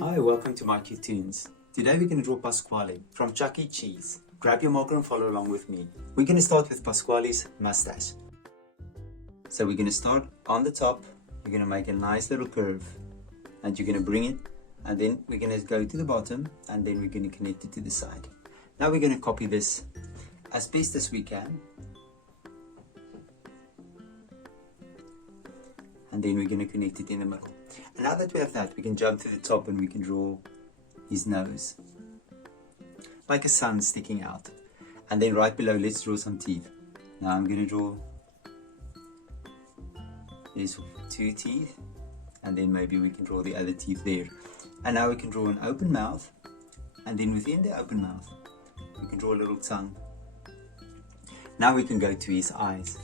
Hi, welcome to mycutetoons. Today we're going to draw Pasqually from Chuck E. Cheese. Grab your marker and follow along with me. We're going to start with Pasqually's mustache. So we're going to start on the top. You're going to make a nice little curve and you're going to bring it, and then we're going to go to the bottom, and then we're going to connect it to the side. Now we're going to copy this as best as we can, and then we're going to connect it in the middle. And now that we have that, we can jump to the top and we can draw his nose, like a sun sticking out. And then right below, let's draw some teeth. Now I'm going to draw these 2 teeth, and then maybe we can draw the other teeth there. And now we can draw an open mouth, and then within the open mouth, we can draw a little tongue. Now we can go to his eyes.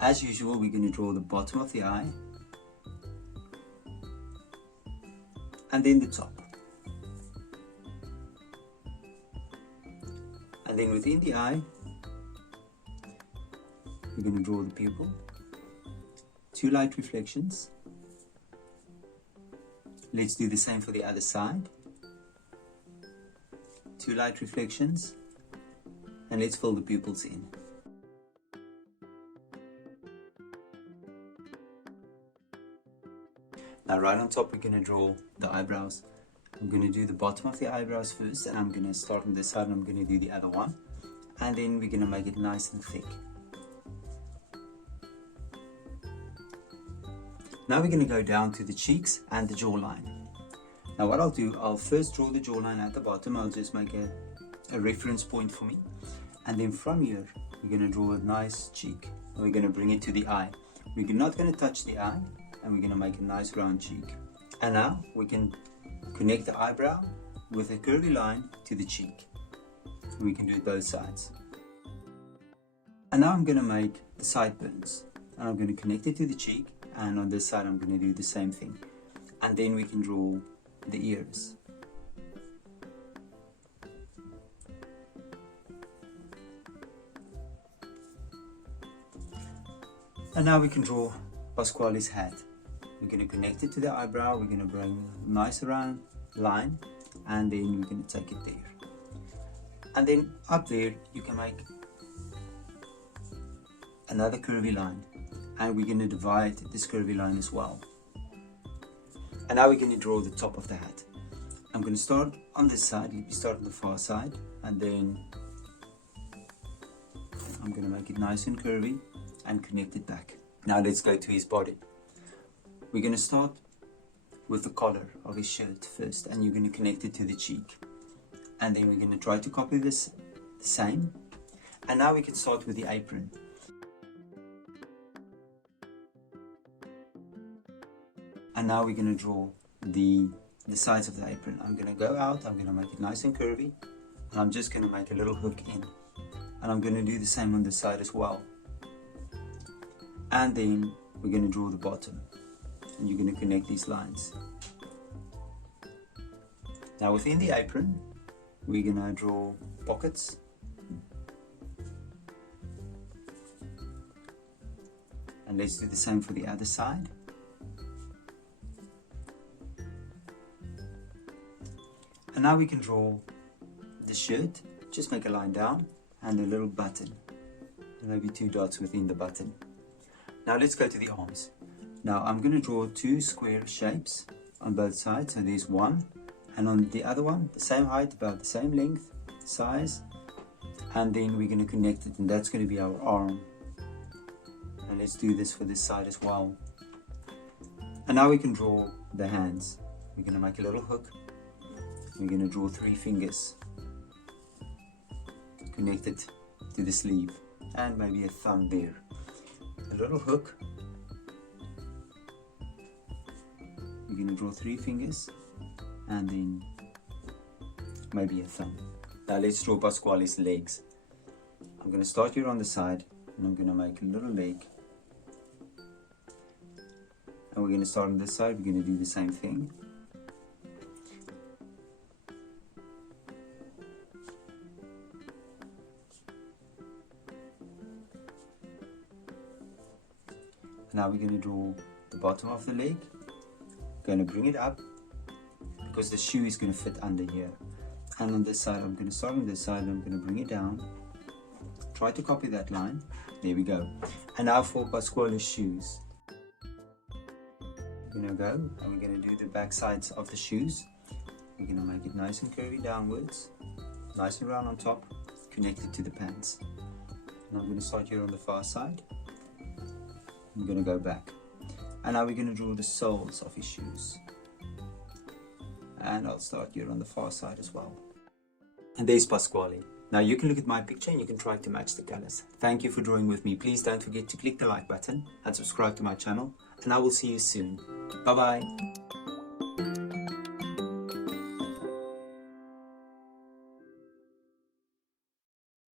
As usual, we're going to draw the bottom of the eye, and then the top. And then within the eye, we're going to draw the pupil, 2 light reflections. Let's do the same for the other side. 2 light reflections, and let's fill the pupils in. Now right on top, we're going to draw the eyebrows. I'm going to do the bottom of the eyebrows first, and I'm going to start on this side and I'm going to do the other one. And then we're going to make it nice and thick. Now we're going to go down to the cheeks and the jawline. Now what I'll do, I'll first draw the jawline at the bottom. I'll just make a reference point for me. And then from here, we're going to draw a nice cheek. And we're going to bring it to the eye. We're not going to touch the eye, and we're going to make a nice round cheek. And now we can connect the eyebrow with a curvy line to the cheek. We can do it both sides. And now I'm going to make the sideburns, and I'm going to connect it to the cheek, and on this side I'm going to do the same thing. And then we can draw the ears. And now we can draw Pasqually's hat. We're going to connect it to the eyebrow, we're going to bring a nice round line, and then we're going to take it there. And then up there, you can make another curvy line, and we're going to divide this curvy line as well. And now we're going to draw the top of the hat. I'm going to start on this side, let me start on the far side, and then I'm going to make it nice and curvy and connect it back. Now let's go to his body. We're going to start with the collar of his shirt first, and you're going to connect it to the cheek. And then we're going to try to copy this the same. And now we can start with the apron. And now we're going to draw the sides of the apron. I'm going to go out, I'm going to make it nice and curvy, and I'm just going to make a little hook in. And I'm going to do the same on this side as well. And then we're going to draw the bottom, and you're going to connect these lines. Now within the apron, we're going to draw pockets. And let's do the same for the other side. And now we can draw the shirt. Just make a line down and a little button, and maybe 2 dots within the button. Now let's go to the arms. Now I'm going to draw 2 square shapes on both sides. So there's one, and on the other one, the same height, about the same length, size. And then we're going to connect it, and that's going to be our arm. And let's do this for this side as well. And now we can draw the hands. We're going to make a little hook. We're going to draw 3 fingers connected to the sleeve, and maybe a thumb there. A little hook. We're going to draw 3 fingers, and then maybe a thumb. Now let's draw Pasqually's legs. I'm going to start here on the side, and I'm going to make a little leg. And we're going to start on this side, we're going to do the same thing. Now we're going to draw the bottom of the leg, going to bring it up, because the shoe is going to fit under here. And on this side, I'm going to start on this side, and I'm going to bring it down. Try to copy that line. There we go. And now for Pasqually's shoes. We're going to go and we're going to do the back sides of the shoes. We're going to make it nice and curvy downwards, nice and round on top, connected to the pants. And I'm going to start here on the far side. I'm going to go back. And now we're going to draw the soles of his shoes. And I'll start here on the far side as well. And there's Pasqually. Now you can look at my picture and you can try to match the colors. Thank you for drawing with me. Please don't forget to click the like button and subscribe to my channel. And I will see you soon. Bye bye.